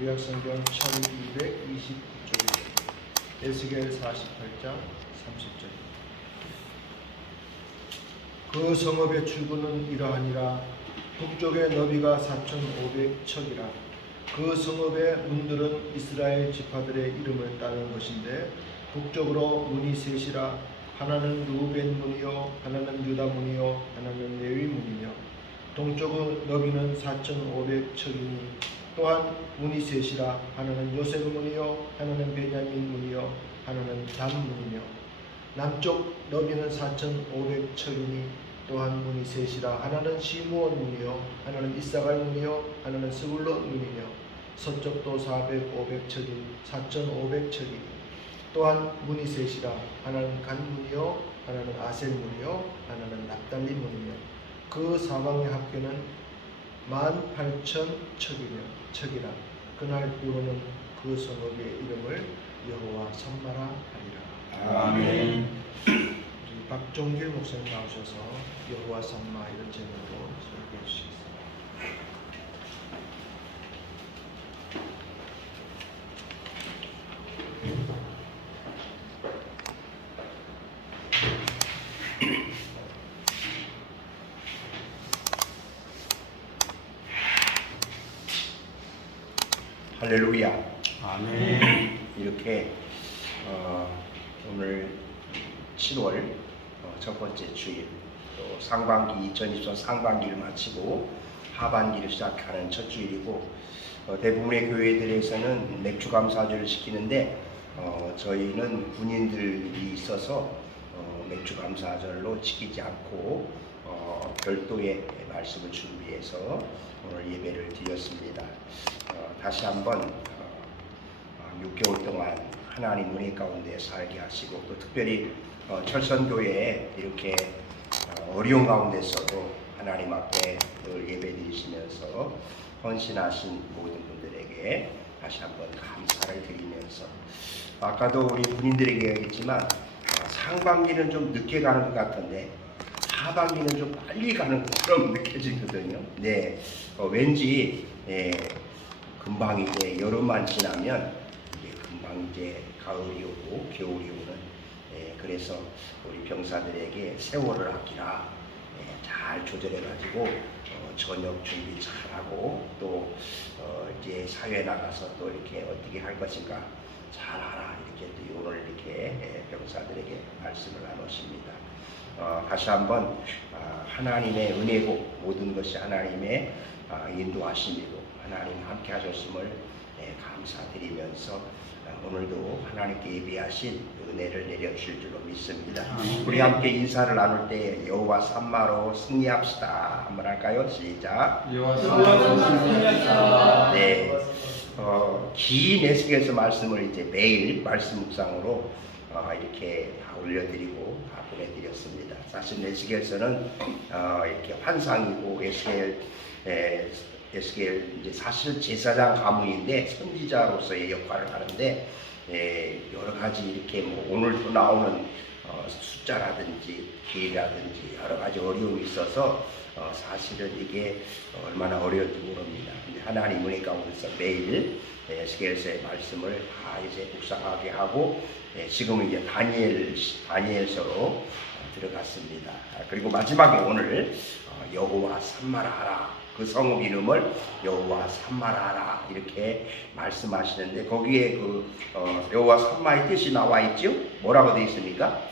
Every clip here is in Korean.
구약성경 1229쪽입니다. 에스겔 48장 30절. 그 성읍의 출구는 이러하니라. 북쪽의 너비가 4,500척이라. 그 성읍의 문들은 이스라엘 지파들의 이름을 따는 것인데 북쪽으로 문이 셋이라. 하나는 루벤 문이요, 하나는 유다 문이요, 하나는 레위 문이며 동쪽의 너비는 4,500척이니 또한 문이 셋이라. 하나는 요셉 문이요, 하나는 베냐민 문이요, 하나는 단 문이며 남쪽 너비는 4,500척이니 또한 문이 셋이라. 하나는 시므온 문이요, 하나는 이사갈 문이요, 하나는 스불론 문이며 서쪽도 500척인 4,500척이니 또한 문이 셋이라. 하나는 간 문이요, 하나는 아셀 문이요, 하나는 납달리 문이며 그 사방의 합계는 18,000척이라. 그날 부르는 그 성읍의 이름을 여호와 삼마라 하리라. 아멘. 우리 박종길 목사님 나오셔서 여호와 삼마 이런 제목으로 설교해 주시겠습니다. 할렐루야. 아멘. 이렇게 오늘 7월 첫 번째 주일, 또 상반기 2024 상반기를 마치고 하반기를 시작하는 첫 주일이고, 대부분의 교회들에서는 맥주 감사절을 시키는데 저희는 군인들이 있어서 맥주 감사절로 지키지 않고 별도의 말씀을 준비해서 오늘 예배를 드렸습니다. 다시 한번 6개월 동안 하나님 은혜 가운데 살게 하시고, 또 특별히 철선교회에 이렇게 어려운 가운데서도 하나님 앞에 늘 예배 드리시면서 헌신하신 모든 분들에게 다시 한번 감사를 드리면서, 아까도 우리 군인들에게 얘기했지만 상반기는 좀 늦게 가는 것 같은데 하반기는 좀 빨리 가는 것처럼 느껴지거든요. 네, 왠지 금방 이제 여름만 지나면 이제 금방 이제 가을이 오고 겨울이 오는, 그래서 우리 병사들에게 세월을 아끼라, 잘 조절해가지고 저녁 준비 잘하고, 또 이제 사회에 나가서 또 이렇게 어떻게 할 것인가 잘하라, 이렇게 또 오늘 이렇게 병사들에게 말씀을 나누십니다. 다시 한번 하나님의 은혜고 모든 것이 하나님의 인도하심이고 하나님 함께 하셨음을 감사드리면서 오늘도 하나님께 예비하신 은혜를 내려주실 줄로 믿습니다. 우리 함께 인사를 나눌 때 여호와 삼마로 승리합시다. 한번 할까요? 시작. 여호와 삼마로 승리합시다. 네. 긴 에스겔서 말씀을 이제 매일 말씀 묵상으로 이렇게 다 올려드리고 다 보내드렸습니다. 사실 에스겔서는 이렇게 환상이고 에스겔 이제 사실 제사장 가문인데 선지자로서의 역할을 하는데, 여러 가지 이렇게 뭐 오늘도 나오는 숫자라든지 길이라든지 여러 가지 어려움이 있어서 사실은 이게 얼마나 어려운지 모릅니다. 근데 하나님 은혜 가운데서 매일 에스겔서의 말씀을 다 이제 묵상하게 하고, 지금은 이제 다니엘서로 들어갔습니다. 그리고 마지막에 오늘 여호와 삼마라 하라, 그 성읍 이름을 여호와 삼마라 하라 이렇게 말씀하시는데, 거기에 그 여호와 삼마의 뜻이 나와 있죠. 뭐라고 되어 있습니까?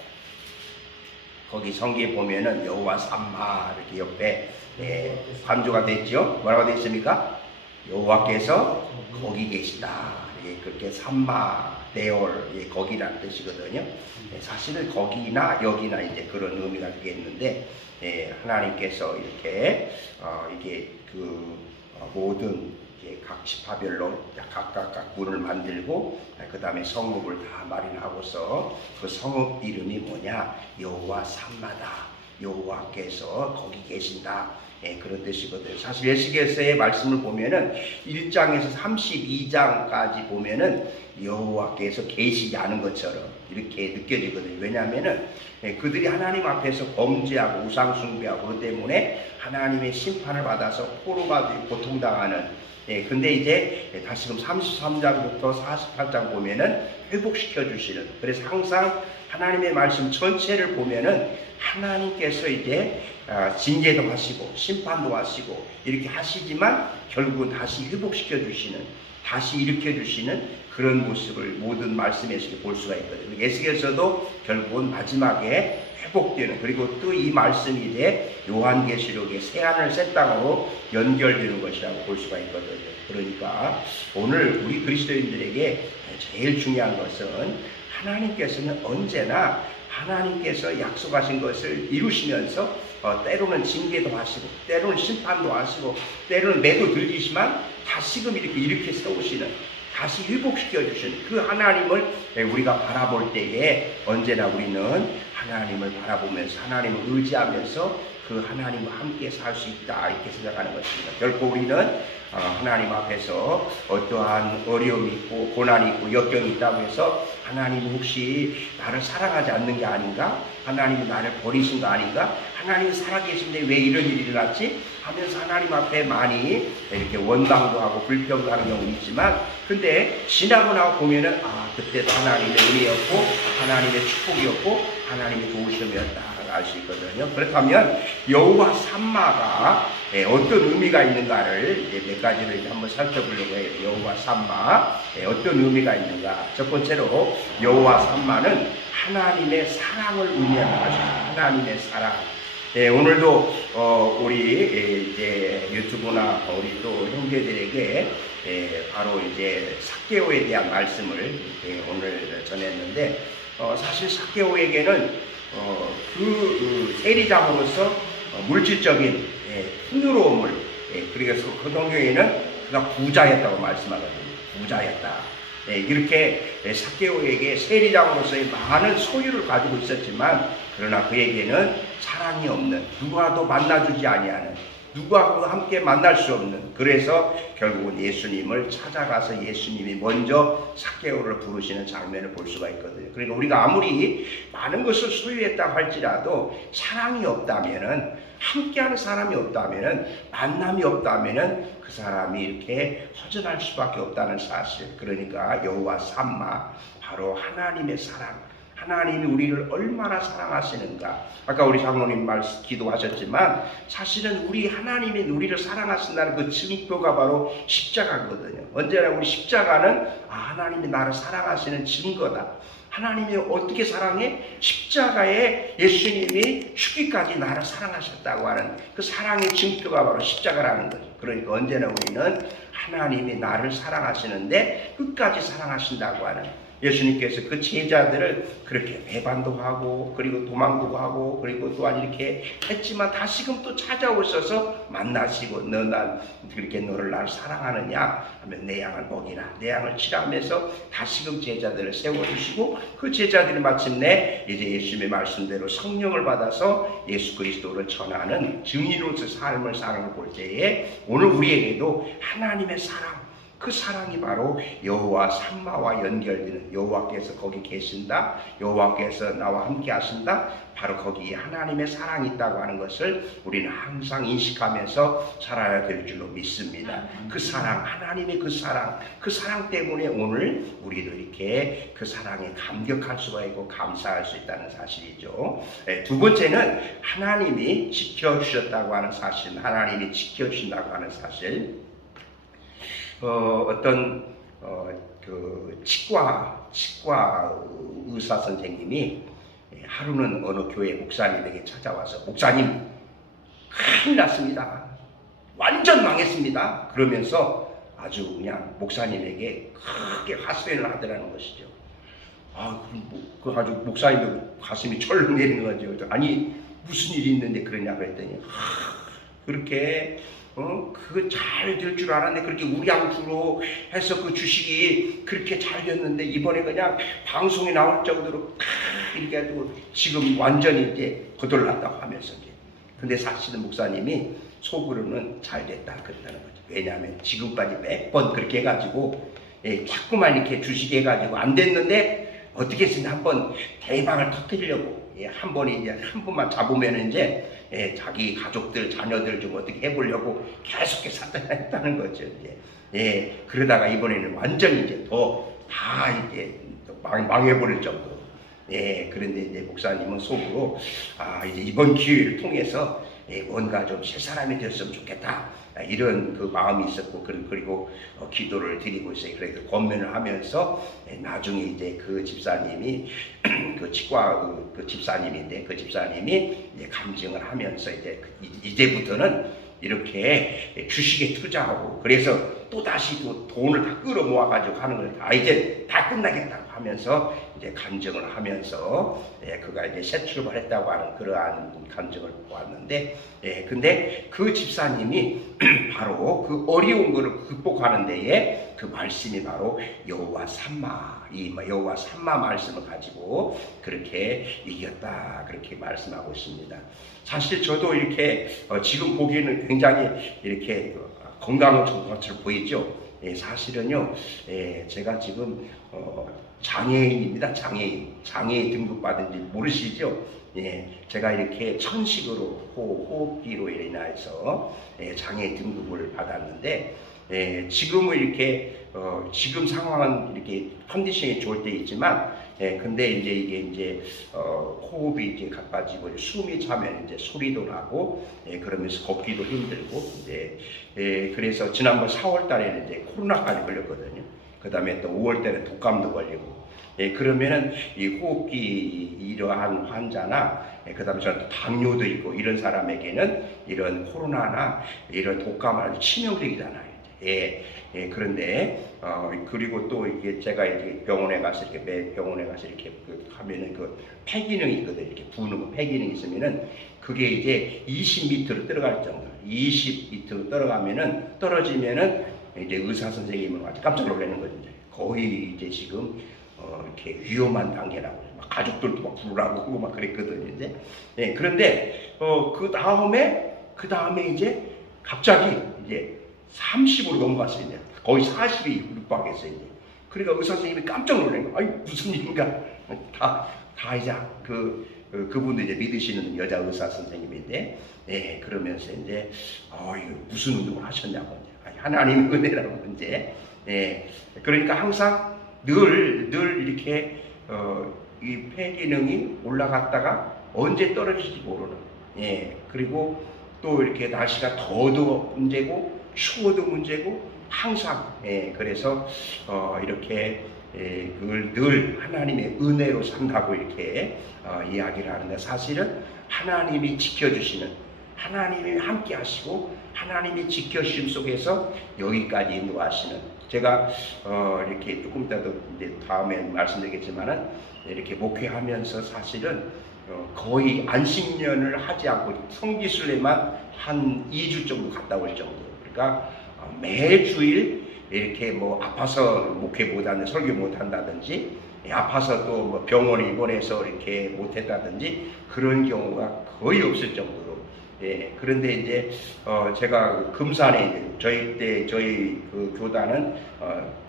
거기 성기에 보면은 여호와 삼마 이렇게 옆에 강조가 됐죠. 뭐라고 되어 있습니까? 여호와께서 거기 계시다. 그렇게 삼마 대올, 거기라는 뜻이거든요. 사실은 거기나 여기나 이제 그런 의미가 되겠는데, 하나님께서 이렇게 이게 그 모든 이제 각 지파별로 각각 문을 만들고, 그 다음에 성읍을 다 마련하고서 그 성읍 이름이 뭐냐? 여호와 삼마다. 여호와께서 거기 계신다. 그런 뜻이거든요. 사실 에스겔서의 말씀을 보면은 1장에서 32장까지 보면은 여호와께서 계시지 않은 것처럼 이렇게 느껴지거든요. 왜냐하면은 그들이 하나님 앞에서 범죄하고 우상 숭배하고 그것 때문에 하나님의 심판을 받아서 포로가 되고 고통당하는 근데 이제 다시금 33장부터 48장 보면은 회복시켜 주시는, 그래서 항상 하나님의 말씀 전체를 보면은 하나님께서 이제 징계도 하시고 심판도 하시고 이렇게 하시지만 결국은 다시 회복시켜 주시는, 다시 일으켜 주시는 그런 모습을 모든 말씀에서 볼 수가 있거든요. 예수께서도 결국은 마지막에 회복되는, 그리고 또 이 말씀이 이제 요한계시록의 새하늘 새 땅으로 연결되는 것이라고 볼 수가 있거든요. 그러니까 오늘 우리 그리스도인들에게 제일 중요한 것은 하나님께서는 언제나 하나님께서 약속하신 것을 이루시면서 때로는 징계도 하시고 때로는 심판도 하시고 때로는 매도 들리지만 다시금 이렇게 세우시는, 다시 회복시켜 주시는 그 하나님을 우리가 바라볼 때에 언제나 우리는 하나님을 바라보면서 하나님을 의지하면서 그 하나님과 함께 살 수 있다, 이렇게 생각하는 것입니다. 결코 우리는 하나님 앞에서 어떠한 어려움이 있고 고난이 있고 역경이 있다고 해서 하나님이 혹시 나를 사랑하지 않는 게 아닌가? 하나님이 나를 버리신 거 아닌가? 하나님이 살아계신데 왜 이런 일이 일어났지? 하면서 하나님 앞에 많이 이렇게 원망도 하고 불평도 하는 경우 있지만, 근데 지나고 나고 보면은 그때도 하나님의 은혜였고 하나님의 축복이었고 하나님의 도우심이었다 알 수 있거든요. 그렇다면 여호와 삼마가 어떤 의미가 있는가를 몇 가지를 한번 살펴보려고 해요. 여호와 삼마 어떤 의미가 있는가? 첫 번째로 여호와 삼마는 하나님의 사랑을 의미하는 것입니다. 하나님의 사랑. 오늘도 우리 이제 유튜브나 우리 또 형제들에게 바로 이제 삭개오에 대한 말씀을 오늘 전했는데, 사실 삭개오에게는 그 세리장으로서 물질적인 풍요로움을, 그래서 그 성경에는 그가 부자였다고 말씀하거든요. 부자였다. 이렇게 삭개오에게 세리장으로서의 많은 소유를 가지고 있었지만, 그러나 그에게는 사랑이 없는, 누구와도 만나주지 아니하는, 누구하고 함께 만날 수 없는, 그래서 결국은 예수님을 찾아가서 예수님이 먼저 삭개오를 부르시는 장면을 볼 수가 있거든요. 그러니까 우리가 아무리 많은 것을 소유했다 할지라도 사랑이 없다면은, 함께하는 사람이 없다면은, 만남이 없다면은 그 사람이 이렇게 허전할 수밖에 없다는 사실. 그러니까 여호와 삼마, 바로 하나님의 사랑, 하나님이 우리를 얼마나 사랑하시는가. 아까 우리 장로님 말씀 기도하셨지만 사실은 우리 하나님이 우리를 사랑하신다는 그 증표가 바로 십자가거든요. 언제나 우리 십자가는 하나님이 나를 사랑하시는 증거다. 하나님이 어떻게 사랑해? 십자가에 예수님이 죽기까지 나를 사랑하셨다고 하는 그 사랑의 증표가 바로 십자가라는 거죠. 그러니까 언제나 우리는 하나님이 나를 사랑하시는데 끝까지 사랑하신다고 하는, 예수님께서 그 제자들을 그렇게 배반도 하고 그리고 도망도 하고 그리고 또한 이렇게 했지만 다시금 또 찾아오셔서 만나시고, 난 그렇게 너를 나를 사랑하느냐 하면 내 양을 먹이라, 내 양을 치라 하면서 다시금 제자들을 세워주시고, 그 제자들이 마침내 이제 예수님의 말씀대로 성령을 받아서 예수 그리스도를 전하는 증인으로서 삶을 사는 걸 볼 때에 오늘 우리에게도 하나님의 사랑, 그 사랑이 바로 여호와 삼마와 연결되는, 여호와께서 거기 계신다, 여호와께서 나와 함께 하신다, 바로 거기에 하나님의 사랑이 있다고 하는 것을 우리는 항상 인식하면서 살아야 될 줄로 믿습니다. 그 사랑, 하나님의 그 사랑 때문에 오늘 우리도 이렇게 그 사랑에 감격할 수가 있고 감사할 수 있다는 사실이죠. 두 번째는 하나님이 지켜주셨다고 하는 사실, 하나님이 지켜주신다고 하는 사실. 그 치과 의사 선생님이 하루는 어느 교회 목사님에게 찾아와서, 목사님 큰일 났습니다, 완전 망했습니다, 그러면서 아주 그냥 목사님에게 크게 하소연을 하더라는 것이죠. 그 아주 목사님도 가슴이 철렁 내리는 거죠. 아니 무슨 일이 있는데 그러냐 그랬더니 그렇게 그거 잘 될 줄 알았는데 그렇게 우량주로 해서 그 주식이 그렇게 잘 됐는데 이번에 그냥 방송에 나올 정도로 이렇게 해가지고 지금 완전히 이제 거덜났다고 하면서 이제. 근데 사실은 목사님이 속으로는 잘 됐다 그랬다는 거죠. 왜냐하면 지금까지 몇 번 그렇게 해가지고 자꾸만 이렇게 주식 해가지고 안 됐는데 어떻게 했으면 한번 대박을 터뜨리려고 한 번에 이제 한 번만 잡으면 이제 자기 가족들, 자녀들 좀 어떻게 해보려고 계속해서 했다는 거죠. 그러다가 이번에는 완전히 이제 다 이제 망해버릴 정도. 그런데 이제 목사님은 속으로 이제 이번 기회를 통해서 뭔가 좀 새 사람이 되었으면 좋겠다. 이런 그 마음이 있었고, 그리고 기도를 드리고 있어요. 그래서 권면을 하면서 나중에 이제 그 집사님이 그 치과 그 집사님인데 그 집사님이 이제 감증을 하면서 이제부터는 이렇게 주식에 투자하고, 그래서 또 다시 또 돈을 다 끌어 모아가지고 하는 걸 다 이제 다 끝나겠다고 하면서 이제 간증을 하면서 그가 이제 새 출발했다고 하는 그러한 간증을 보았는데, 근데 그 집사님이 바로 그 어려운 것을 극복하는 데에 그 말씀이 바로 여호와 삼마, 이 여호와 삼마 말씀을 가지고 그렇게 이겼다, 그렇게 말씀하고 있습니다. 사실 저도 이렇게 지금 보기에는 굉장히 이렇게 건강한 것처럼 보이죠. 사실은요, 제가 지금 장애인입니다. 장애인 등급받은지 모르시죠? 제가 이렇게 천식으로 호흡기로 인해서 장애 등급을 받았는데, 지금은 이렇게 지금 상황은 이렇게 컨디션이 좋을 때 있지만, 근데 이제 이게 이제 호흡이 이제 가빠지고 숨이 차면 이제 소리도 나고, 그러면서 걷기도 힘들고, 그래서 지난번 4월 달에는 이제 코로나까지 걸렸거든요. 그 다음에 또 5월 때는 독감도 걸리고, 그러면은 이 호흡기 이러한 환자나, 그 다음에 저는 또 당뇨도 있고 이런 사람에게는 이런 코로나나 이런 독감은 아주 치명적이잖아요. 그런데 그리고 또 이게 제가 이렇게 병원에 가서 이렇게 매 병원에 가서 이렇게 하면은 그 폐기능이 있거든. 이렇게 부는 거 폐기능이 있으면은 그게 이제 20m로 들어갈 정도. 20m로 떨어지면은 이제 의사 선생님은 아주 깜짝 놀라는 거죠. 거의 이제 지금 이렇게 위험한 단계라고. 막 가족들도 막 부르라고 하고 막 그랬거든요. 이제. 그런데 그 다음에 이제 갑자기 이제 30으로 넘어갔어요. 이제. 거의 40이 육박했어요. 이제. 그러니까 의사 선생님이 깜짝 놀란 거예요. 아니 무슨 일인가? 다 이제 그분도 이제 믿으시는 여자 의사 선생님인데, 그러면서 이제 이거 무슨 운동을 하셨냐고, 이제 하나님의 은혜라고 이제, 그러니까 항상 늘 이렇게 이 폐기능이 올라갔다가 언제 떨어질지 모르는, 그리고 또 이렇게 날씨가 더워도 문제고 추워도 문제고 항상, 그래서 이렇게 늘 하나님의 은혜로 산다고 이렇게 이야기를 하는데, 사실은 하나님이 지켜주시는, 하나님이 함께 하시고 하나님이 지켜주심 속에서 여기까지 인도하시는, 제가 이렇게 조금 이따도 이제 다음에 말씀드리겠지만은 이렇게 목회하면서 사실은 거의 안식년을 하지 않고 성지순례만 한 2주 정도 갔다 올 정도. 그러니까 매주일 이렇게 뭐 아파서 목회 못하는 설교 못한다든지, 아파서 또 뭐 병원에 입원해서 이렇게 못했다든지 그런 경우가 거의 없을 정도로. 그런데 이제 제가 금산에 이제 저희 그 교단은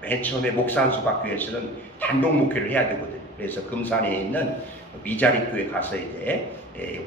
맨 처음에 목산수박교에서는 단독 목회를 해야 되거든요. 그래서 금산에 있는 미자리 교회 가서 이제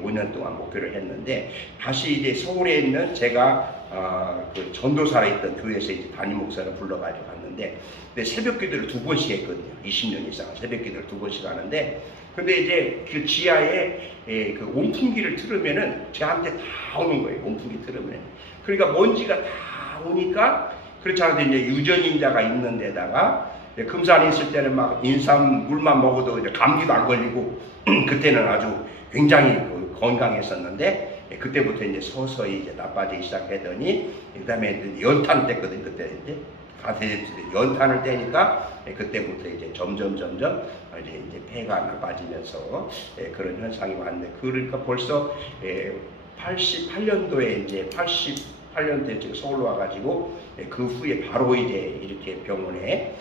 5년 동안 목회를 했는데, 다시 이제 서울에 있는 제가 그 전도사로 있던 교회에서 이제 담임 목사를 불러가지고 갔는데, 근데 새벽 기도를 2번씩 했거든요. 20년 이상 새벽 기도를 2번씩 하는데, 근데 이제 그 지하에 그 온풍기를 틀으면은 저한테 다 오는 거예요. 온풍기 틀으면. 그러니까 먼지가 다 오니까, 그렇지 않아도 이제 유전인자가 있는 데다가, 금산에 있을 때는 막 인삼 물만 먹어도 이제 감기도 안 걸리고 그때는 아주 굉장히 건강했었는데, 그때부터 이제 서서히 이제 나빠지기 시작하더니, 그다음에 연탄 뗐거든. 그때 이제 가서 연탄을 떼니까 그때부터 이제 점점 이제 폐가 나빠지면서 그런 현상이 왔는데, 그러니까 벌써 88년도에 이제 88년도에 지금 서울로 와가지고 그 후에 바로 이제 이렇게 병원에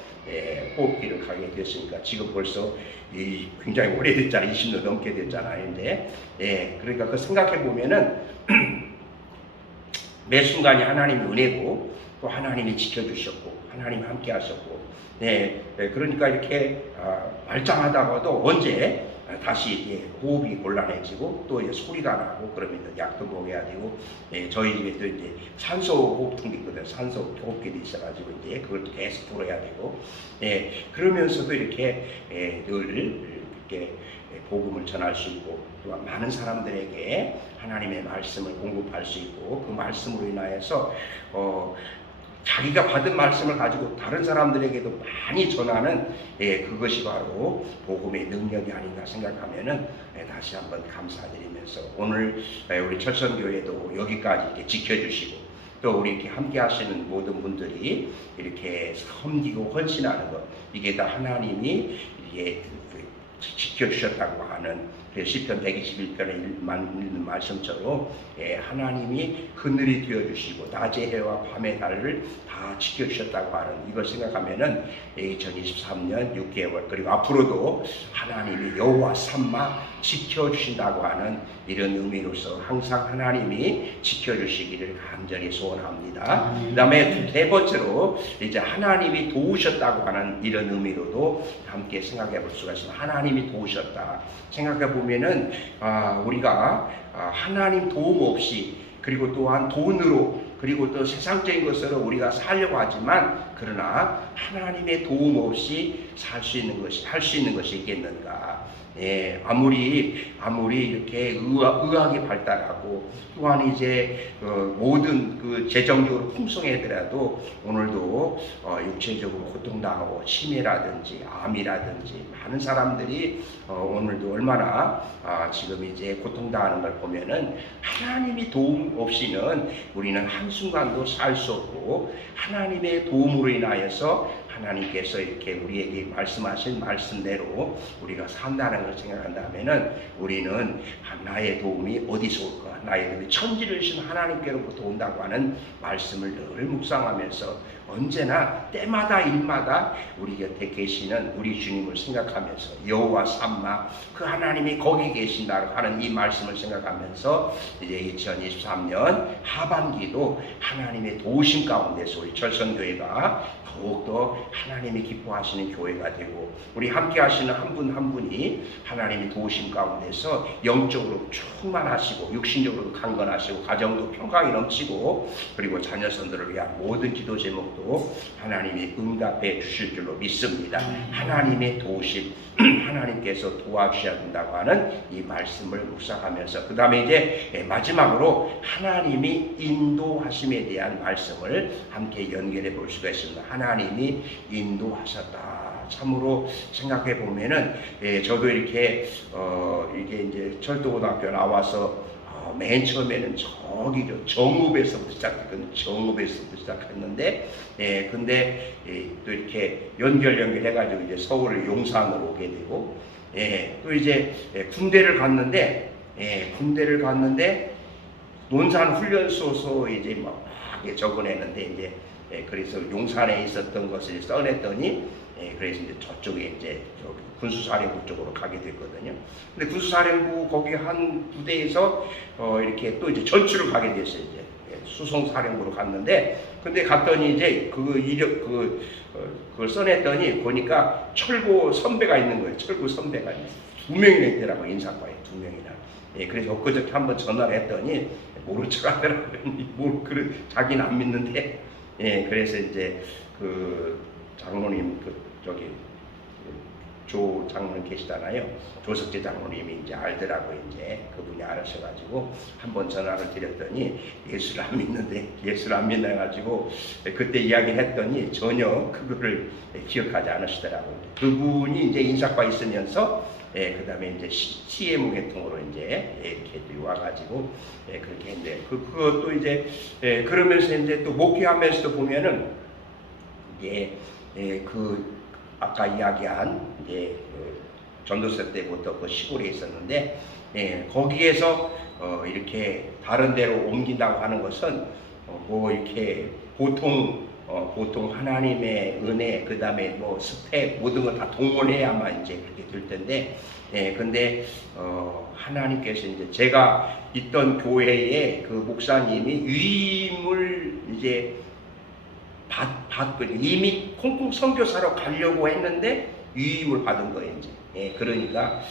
호흡기를 가게 됐으니까 지금 벌써 굉장히 오래됐잖아요. 20년 넘게 됐잖아요. 근데 그러니까 그 생각해 보면은 매 순간이 하나님의 은혜고, 또 하나님이 지켜주셨고 하나님이 함께 하셨고, 그러니까 이렇게 말짱하다가도 언제 다시 이제 호흡이 곤란해지고 또 이제 소리가 나고 그러면 약도 먹여야 되고 저희 집에 또 이제 산소 호흡통이 있거든요. 산소 호흡기도 있어가지고 이제 그걸 또 계속 불어야 되고 그러면서도 이렇게 늘 이렇게 복음을 전할 수 있고 또한 많은 사람들에게 하나님의 말씀을 공급할 수 있고 그 말씀으로 인하여서 자기가 받은 말씀을 가지고 다른 사람들에게도 많이 전하는 그것이 바로 복음의 능력이 아닌가 생각하면은 다시 한번 감사드리면서 오늘 우리 철선교회도 여기까지 이렇게 지켜주시고 또 우리 이렇게 함께 하시는 모든 분들이 이렇게 섬기고 헌신하는 것 이게 다 하나님이 이게 지켜주셨다고 하는 시편 121편에 있는 말씀처럼 하나님이 그늘이 되어주시고 낮의 해와 밤의 달을 다 지켜주셨다고 하는 이걸 생각하면은 2023년 6개월 그리고 앞으로도 하나님이 여호와 삼마 지켜주신다고 하는 이런 의미로서 항상 하나님이 지켜주시기를 간절히 소원합니다. 그 다음에 세 번째로 이제 하나님이 도우셨다고 하는 이런 의미로도 함께 생각해 볼 수가 있습니다. 하나님이 도우셨다 생각해 보면은 우리가 하나님 도움 없이 그리고 또한 돈으로 그리고 또 세상적인 것으로 우리가 살려고 하지만 그러나 하나님의 도움 없이 할 수 있는 것이 있겠는가? 아무리 이렇게 의학이 발달하고 또한 이제 모든 그 재정적으로 풍성하더라도 오늘도 육체적으로 고통당하고 치매라든지 암이라든지 많은 사람들이 오늘도 얼마나 지금 이제 고통당하는 걸 보면은 하나님이 도움 없이는 우리는 한순간도 살 수 없고 하나님의 도움으로 인하여서 하나님께서 이렇게 우리에게 말씀하신 말씀대로 우리가 산다는 걸 생각한다면은 우리는 나의 도움이 어디서 올까? 나의 도움이 천지를 주신 하나님께로부터 온다고 하는 말씀을 늘 묵상하면서 언제나 때마다 일마다 우리 곁에 계시는 우리 주님을 생각하면서 여호와 삼마 그 하나님이 거기 계신다고 하는 이 말씀을 생각하면서 이제 2023년 하반기도 하나님의 도우심 가운데서 우리 철선교회가 더욱더 하나님이 기뻐하시는 교회가 되고 우리 함께 하시는 한 분 한 분이 하나님의 도우심 가운데서 영적으로 충만하시고 육신적으로 강건하시고 가정도 평강이 넘치고 그리고 자녀선들을 위한 모든 기도 제목도 하나님이 응답해 주실 줄로 믿습니다. 하나님의 도우심 하나님께서 도와주셔야 된다고 하는 이 말씀을 묵상하면서 그 다음에 이제 마지막으로 하나님이 인도하심에 대한 말씀을 함께 연결해 볼 수가 있습니다. 하나님이 인도하셨다. 참으로 생각해 보면은 저도 이렇게 이게 이제 철도고등학교 나와서 맨 처음에는 저기 정읍에서부터 시작했는데 근데 또 이렇게 연결해가지고 이제 서울 용산으로 오게 되고 또 이제 군대를 갔는데 논산 훈련소서 이제 막 적어내는데 이제 그래서 용산에 있었던 것을 써냈더니 그래서 이제 저쪽에 이제 군수사령부 쪽으로 가게 됐거든요. 근데 군수사령부 거기 한 부대에서 이렇게 또 이제 전출을 가게 됐어요. 이제 수송사령부로 갔는데 근데 갔더니 이제 그걸 써냈더니 보니까 철고 선배가 있는 거예요. 철고 선배가 2명이나 있더라고 인사과에 2명이나. 그래서 엊그저께 한번 전화를 했더니 모른 척 하더라고요. 자기는 안 믿는데. 그래서 이제 그 장로님 조 장로님 계시잖아요. 조석재 장로님이 이제 알더라고요. 이제 그분이 알으셔가지고 한번 전화를 드렸더니 예수를 안 믿나 가지고 그때 이야기를 했더니 전혀 그거를 기억하지 않으시더라고요. 그분이 이제 인사과 있으면서 그 다음에 이제 CM 계통으로 이제 이렇게 와가지고 그렇게 했는데 그것도 이제 그러면서 이제 또 목회하면서도 보면은 아까 이야기한 이제 전도서 때부터 그 시골에 있었는데 거기에서 이렇게 다른 데로 옮긴다고 하는 것은 뭐 이렇게 보통 하나님의 은혜 그 다음에 뭐 스펙 모든 걸 다 동원해야만 이제 그렇게 될 텐데 근데 하나님께서 이제 제가 있던 교회에 그 목사님이 위임을 이제 이미 콩콩 선교사로 가려고 했는데 위임을 받은 거예요 이제. 예, 그러니까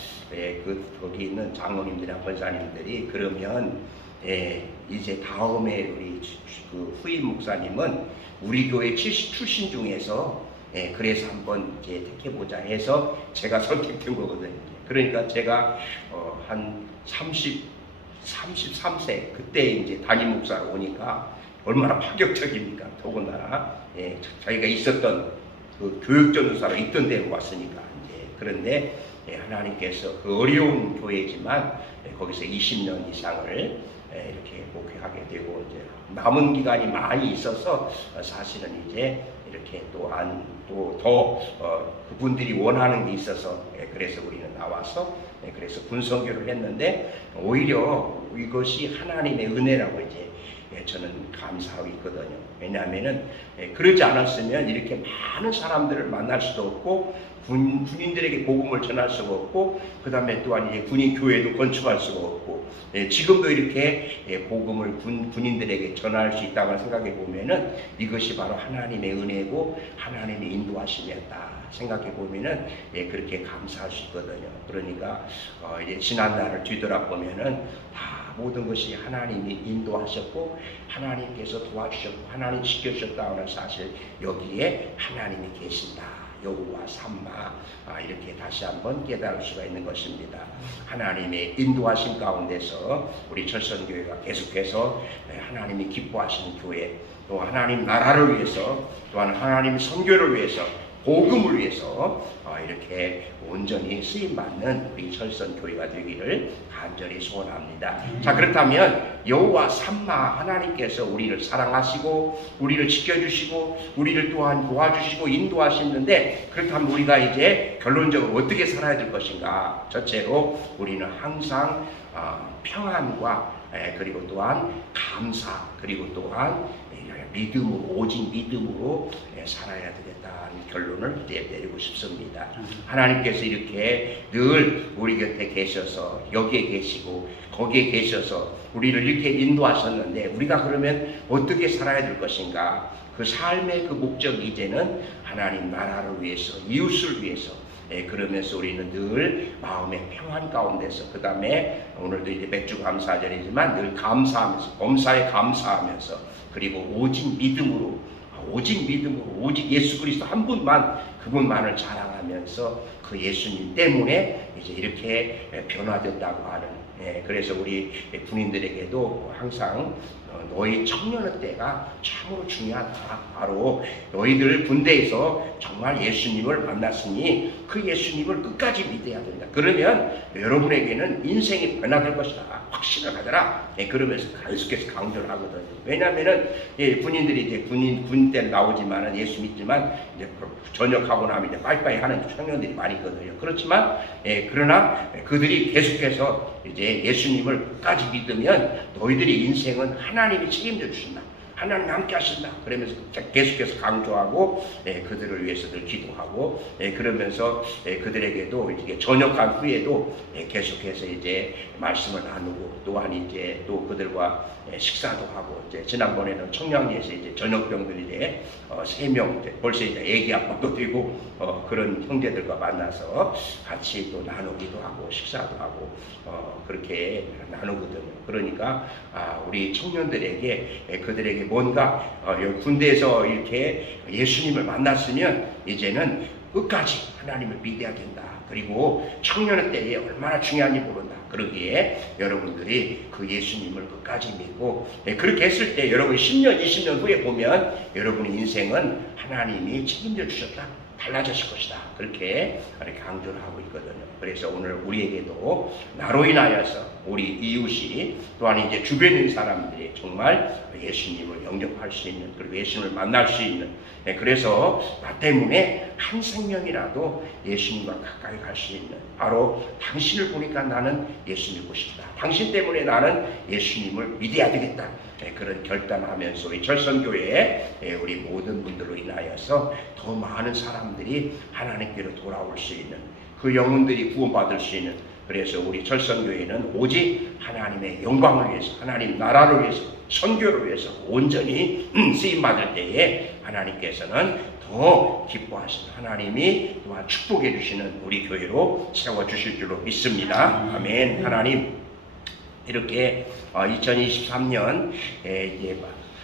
거기 있는 장로님들이나 권사님들이 그러면 이제 다음에 우리 그 후임 목사님은 우리 교회 출신 중에서 그래서 한번 이제 택해보자 해서 제가 선택된 거거든요. 그러니까 제가 한 33세 그때 이제 담임 목사로 오니까 얼마나 파격적입니까? 더군다나 자기가 있었던 그 교육전도사로 있던 데로 왔으니까 이제. 그런데 하나님께서 그 어려운 교회지만 거기서 20년 이상을 이렇게 목회하게 되고 이제 남은 기간이 많이 있어서 사실은 이제 이렇게 또한 또 더 그분들이 원하는 게 있어서 그래서 우리는 나와서 그래서 군선교를 했는데 오히려 이것이 하나님의 은혜라고 이제 저는 감사하고 있거든요. 왜냐하면은 그러지 않았으면 이렇게 많은 사람들을 만날 수도 없고 군인들에게 복음을 전할 수가 없고 그 다음에 또한 이제 군인 교회도 건축할 수가 없고 지금도 이렇게 복음을 군인들에게 전할 수 있다고 생각해 보면은 이것이 바로 하나님의 은혜고 하나님의 인도하심이었다 생각해 보면은 그렇게 감사할 수 있거든요. 그러니까 이제 지난 날을 뒤돌아보면은 다 모든 것이 하나님이 인도하셨고 하나님께서 도와주셨고 하나님 지켜주셨다는 사실 여기에 하나님이 계신다. 여호와 삼마 이렇게 다시 한번 깨달을 수가 있는 것입니다. 하나님의 인도하신 가운데서 우리 철선교회가 계속해서 하나님이 기뻐하시는 교회 또 하나님 나라를 위해서 또한 하나님 선교를 위해서 복음을 위해서 이렇게 온전히 쓰임받는 우리 철선교회가 되기를 간절히 소원합니다. 자, 그렇다면 여호와 삼마 하나님께서 우리를 사랑하시고 우리를 지켜주시고 우리를 또한 도와주시고 인도하시는데 그렇다면 우리가 이제 결론적으로 어떻게 살아야 될 것인가? 첫째로 우리는 항상 평안과 그리고 또한 감사 그리고 또한 믿음으로 오직 믿음으로 살아야 되겠다는 결론을 내리고 싶습니다. 하나님께서 이렇게 늘 우리 곁에 계셔서 여기에 계시고 거기에 계셔서 우리를 이렇게 인도하셨는데 우리가 그러면 어떻게 살아야 될 것인가? 그 삶의 그 목적이 이제는 하나님 나라를 위해서 이웃을 위해서 그러면서 우리는 늘 마음의 평안 가운데서 그 다음에 오늘도 이제 맥주 감사절이지만 늘 감사하면서 범사에 감사하면서 그리고 오직 믿음으로 오직 예수 그리스도 한 분만 그분만을 자랑하면서 그 예수님 때문에 이제 이렇게 변화된다고 하는 그래서 우리 군인들에게도 항상 너희 청년의 때가 참으로 중요하다. 바로 너희들 군대에서 정말 예수님을 만났으니 그 예수님을 끝까지 믿어야 된다. 그러면 여러분에게는 인생이 변화될 것이다. 확신을 가져라. 그러면서 계속해서 강조를 하거든요. 왜냐하면은 군인들이 이제 군 때는 나오지만은 예수 믿지만 이제 전역하고 나면 이제 빠이빠이 하는 청년들이 많이 있거든요. 그렇지만 그러나 그들이 계속해서 이제 예수님을 끝까지 믿으면 너희들의 인생은 하나님이 책임져 주신다. 하나님 함께 하신다. 그러면서 계속해서 강조하고 그들을 위해서 늘 기도하고 그러면서 그들에게도 이제 전역한 후에도 계속해서 이제 말씀을 나누고 또한 이제 또 그들과 식사도 하고 이제 지난번에는 청량리에서 이제 전역병들이 이제 3명 벌써 이제 애기 아빠도 되고 그런 형제들과 만나서 같이 또 나누기도 하고 식사도 하고 그렇게 나누거든요. 그러니까 우리 청년들에게 그들에게 뭔가 군대에서 이렇게 예수님을 만났으면 이제는 끝까지 하나님을 믿어야 된다. 그리고 청년의 때에 얼마나 중요한지 모른다. 그러기에 여러분들이 그 예수님을 끝까지 믿고 그렇게 했을 때 여러분 10년, 20년 후에 보면 여러분의 인생은 하나님이 책임져 주셨다. 달라졌을 것이다. 그렇게 강조를 하고 있거든요. 그래서 오늘 우리에게도 나로 인하여서 우리 이웃이 또한 이제 주변에 있는 사람들이 정말 예수님을 영접할 수 있는 그리고 예수님을 만날 수 있는 그래서 나 때문에 한 생명이라도 예수님과 가까이 갈 수 있는 바로 당신을 보니까 나는 예수 믿고 싶다. 당신 때문에 나는 예수님을 믿어야 되겠다. 그런 결단하면서 우리 철선교회에 우리 모든 분들로 인하여서 더 많은 사람들이 하나님께로 돌아올 수 있는 그 영혼들이 구원받을 수 있는 그래서 우리 철선교회는 오직 하나님의 영광을 위해서 하나님 나라를 위해서 선교를 위해서 온전히 쓰임받을 때에 하나님께서는 더 기뻐하신 하나님이 또한 축복해 주시는 우리 교회로 세워주실 줄로 믿습니다. 아멘. 하나님, 이렇게 2023년 이제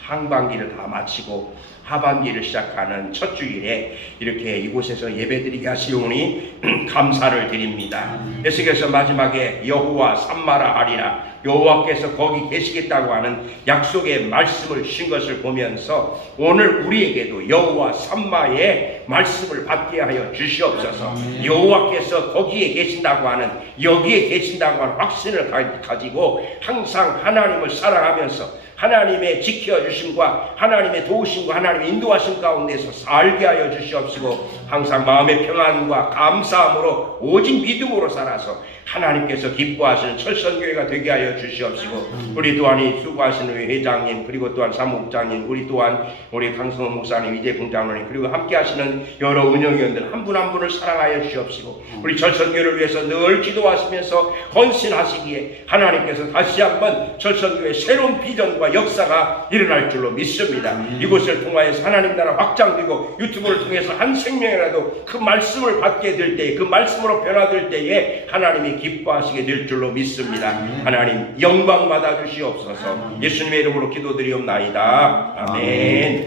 상반기를 다 마치고 하반기를 시작하는 첫 주일에 이렇게 이곳에서 예배드리게 하시오니 감사를 드립니다. 계속해서 마지막에 여호와 삼마라 하리라, 여호와께서 거기 계시겠다고 하는 약속의 말씀을 주신 것을 보면서 오늘 우리에게도 여호와 삼마의 말씀을 받게 하여 주시옵소서. 여호와께서 거기에 계신다고 하는, 여기에 계신다고 하는 확신을 가지고 항상 하나님을 사랑하면서 하나님의 지켜주심과 하나님의 도우심과 하나님의 인도하심 가운데서 살게 하여 주시옵시고, 항상 마음의 평안과 감사함으로 오직 믿음으로 살아서 하나님께서 기뻐하시는 철선교회가 되게 하여 주시옵시고, 우리 또한 이 수고하시는 회장님, 그리고 또한 사무국장님, 우리 또한 우리 강성호 목사님, 이재봉 장로님, 그리고 함께 하시는 여러 운영위원들 한 분 한 분을 사랑하여 주시옵시고, 우리 철선교회를 위해서 늘 기도하시면서 헌신하시기에 하나님께서 다시 한번 철선교회 새로운 비전과 역사가 일어날 줄로 믿습니다. 이곳을 통하여서 하나님 나라 확장되고 유튜브를 통해서 한 생명이라도 그 말씀을 받게 될 때에, 그 말씀으로 변화될 때에 하나님이 기뻐하시게 될 줄로 믿습니다. 하나님 영광 받아 주시옵소서. 예수님의 이름으로 기도드리옵나이다. 아멘.